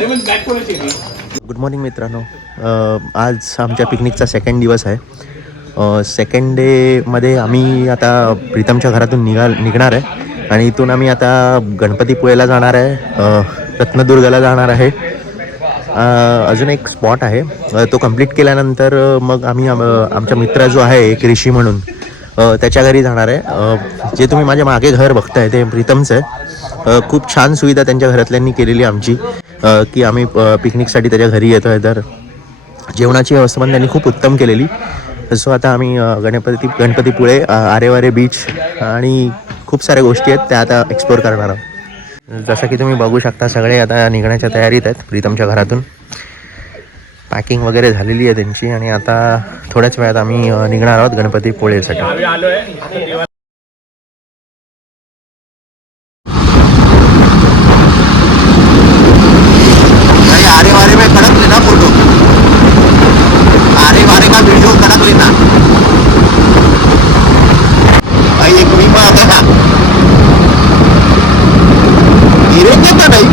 Good morning मित्रांनो. आज आमच्या पिकनिकचा सेकंड दिवस आहे. सेकंड डेमध्ये आम्ही आता प्रीतमच्या घरातून निघणार आहे आणि इथून आम्ही आता गणपतीपुळेला जाणार आहे, रत्नदुर्गला जाणार आहे. अजून एक स्पॉट आहे, तो कंप्लीट केल्यानंतर मग आम्ही आमचा मित्र जो आहे एक ऋषी म्हणून त्याच्या घरी जाणार आहे. जे तुम्ही माझ्या मागे घर बघताय ते प्रीतमचं आहे. खूप छान सुविधा त्यांच्या घरातल्यांनी केलेली आमची, की आम्ही पिकनिकसाठी त्याच्या घरी येतो आहे. तर जेवणाची व्यवस्था पण त्यांनी खूप उत्तम केलेली. सो आता आम्ही गणपतीपुळे, आरेवारे बीच आणि खूप साऱ्या गोष्टी आहेत त्या आता एक्सप्लोअर करणार आहोत. जसं की तुम्ही बघू शकता सगळे आता निघण्याच्या तयारीत आहेत. प्रीतमच्या घरातून पॅकिंग वगैरे झालेली आहे त्यांची आणि आता थोड्याच वेळात आम्ही निघणार आहोत गणपतीपुळेसाठी. आरेवारे में कड़क लेना फोटो, आरेवारे का वीडियो कड़क लेना भाई. एक मीमा आता ना गिरेंगे का नाही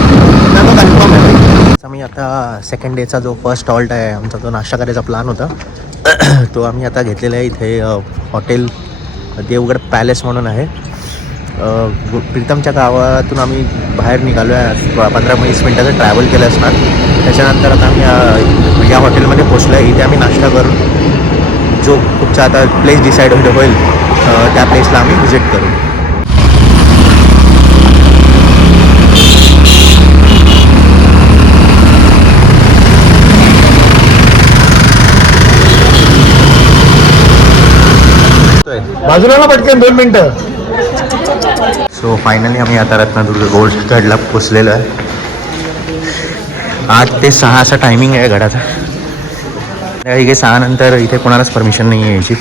तो कन्फर्म आहे भाई. आम्ही आता सेकंड डेचा जो फर्स्ट हॉल्ट आहे आमचा, तो नाश्ता करायचा प्लॅन होता. तो आम्ही आता घेतलेला आहे इथे हॉटेल देवगड पॅलेस म्हणून आहे. प्रीतमच्या गावातून आम्ही बाहेर निघालो आहे. 15-20 मिनटाचं ट्रॅव्हल केलं असणार. त्याच्यानंतर आता आम्ही या हॉटेलमध्ये पोचलो आहे. इथे आम्ही नाश्ता करून जो कुठचा आता प्लेस डिसाईड होईल त्या प्लेसला आम्ही व्हिजिट करू. बाजूला पटकन 2 मिनिटं. सो फायनली आम्ही आता रत्नदुर्ग गोल्डगडला पोचलेलो आहे. 8 ते 6 असा टायमिंग आहे गडाचा. इथे 6 नंतर इथे कोणालाच परमिशन नाही आहे यायची.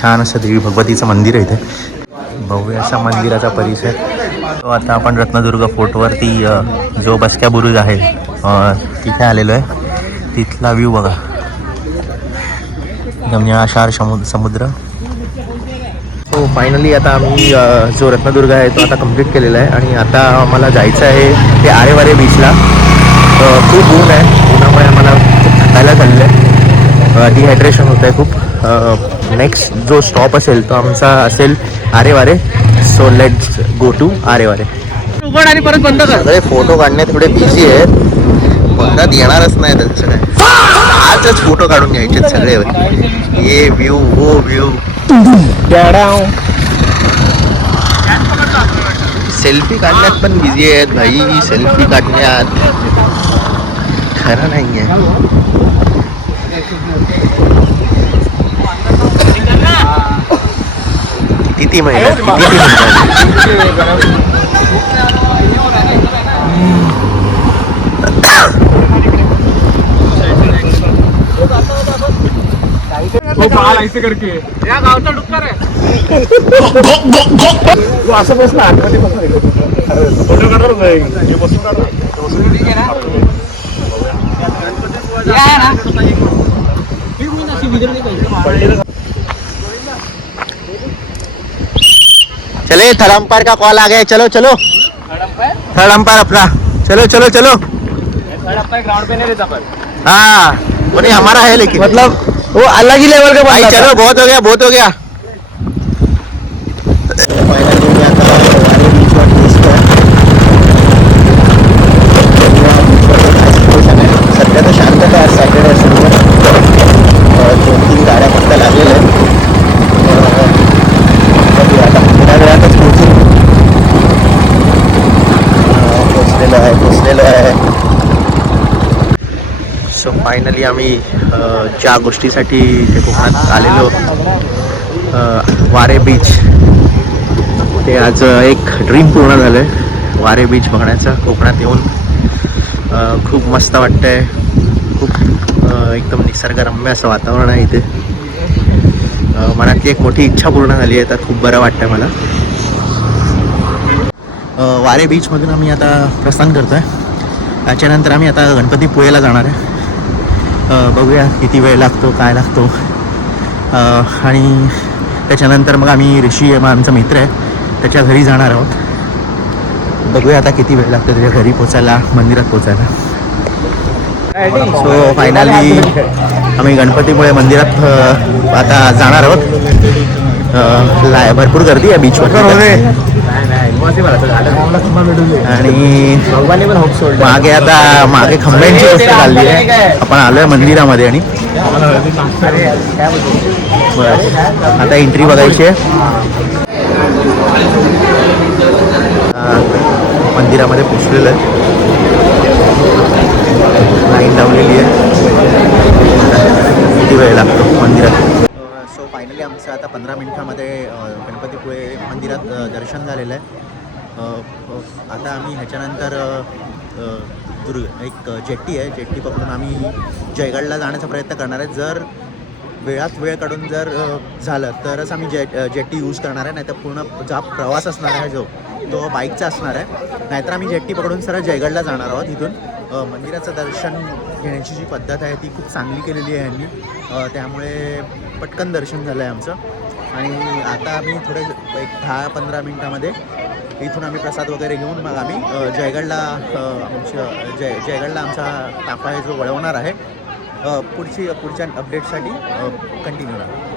छान असं देवी भगवतीचं मंदिर आहे इथे, भव्य असा मंदिराचा परिसर. तो आता आपण रत्नदुर्ग फोर्टवरती जो बसक्या बुरुज आहे तिथे आलेलो आहे. तिथला व्ह्यू बघा, एकदम निळाशार समुद्र. सो फायनली आता आम्ही जो रत्नदुर्ग आहे तो आता कंप्लीट केलेला आहे आणि आता आम्हाला जायचं आहे ते आरेवारे बीचला. खूप ऊन आहे, उन्हामुळे आम्हाला खूप थकायला चाललं आहे, डिहायड्रेशन होतं आहे खूप. नेक्स्ट जो स्टॉप असेल तो आमचा असेल Aareware. So let's go to Aareware. आणि परत बंद कर. सगळे फोटो काढण्यात थोडे बिझी आहेत, परत येणारच नाही त्यांचं काय. आजच फोटो काढून घ्यायचे सगळे. ये व्ह्यू, वो व्ह्यू. सेल्फी काढण्यात पण बिझी आहेत भाई. सेल्फी काढण्यात खरं नाही आहे. किती महिन्यात ऐसे करके या गावचा डुक्कर आहे. तू असं बस ना, आतमध्ये बस ना. फोटो काढणार नाही, बसून काढ. ठीक आहे ना. चले थर्ड अंपायर का कॉल आ गया. चलो चलो, थर्ड अंपायर अपना. चलो चलो चलो. थर्ड अंपायर ग्राउंड पे नहीं रहता पर. हाँ वो नहीं हमारा है, लेकिन मतलब वो अलग ही लेवल का भाई. चलो बहुत हो गया, बहुत हो गया. सध्या तर शांतता आहे. सॅटर्डे असल्यामुळे 2-3 गाड्या फक्त लागलेल्या आहेत. आता थोड्या वेळातच पोचलेलो आहे. सो फायनली आम्ही ज्या गोष्टीसाठी ते कोकणात आलेलो, वारे बीच, ते आज एक ड्रीम पूर्ण झालं आहे. वारे बीच बघण्याचं कोकणात येऊन खूप मस्त वाटतं आहे. खूप एकदम निसर्गरम्य असं वातावरण आहे इथे. मनातली एक मोठी इच्छा पूर्ण झाली आहे. तर खूप बरं वाटतं आहे मला. वारे बीचमधून आम्ही आता प्रस्थान करतो आहे. त्याच्यानंतर आम्ही आता गणपतीपुळेला जाणार आहे. बघूया किती वेळ लागतो, काय लागतो. आणि त्याच्यानंतर मग आम्ही ऋषी आमचा मित्र आहे त्याच्या घरी जाणार आहोत. बघूया आता किती वेळ लागतो तुझ्या घरी पोचायला, मंदिरात पोचायला. सो फायनली आम्ही गणपतीमुळे मंदिरात आता जाणार आहोत. भरपूर गर्दी आहे बीचवर आणि मागे खंब्यांची गोष्ट चालली आहे. आपण आलोय मंदिरामध्ये आणि बस आता एंट्री बघायची आहे. मंदिरामध्ये पोचलेलं आहे, लाईन लावलेली आहे. किती वेळ लागतो मंदिरात. सो फायनली आमचं आता 15 मिनिटामध्ये गणपतीपुळे मंदिरात दर्शन झालेलं आहे. आता आम्ही ह्याच्यानंतर एक जेट्टी आहे, जेट्टी पकडून आम्ही जयगडला जाण्याचा प्रयत्न करणार आहे. जर वेळात वेळ काढून जर झालं तरच आम्ही जेट्टी यूज करणार आहे, नाहीतर पूर्ण जा प्रवास असणार आहे जो तो बाईकचा असणार आहे. नाहीतर आम्ही जेट्टी पकडून सरळ जयगडला जाणार आहोत. इथून मंदिराचं दर्शन घेण्याची जी पद्धत आहे ती खूप चांगली केलेली आहे यांनी, त्यामुळे पटकन दर्शन झालं आहे आमचं. आणि आता आम्ही थोडे एक 10-15 मिनटामध्ये इथून आम्ही प्रसाद वगैरे घेऊन मग आम्ही जयगडला जयगडला आमचा ताफा आहे जो वळवणार आहे. पुढच्या अपडेटसाठी कंटिन्यू राहा.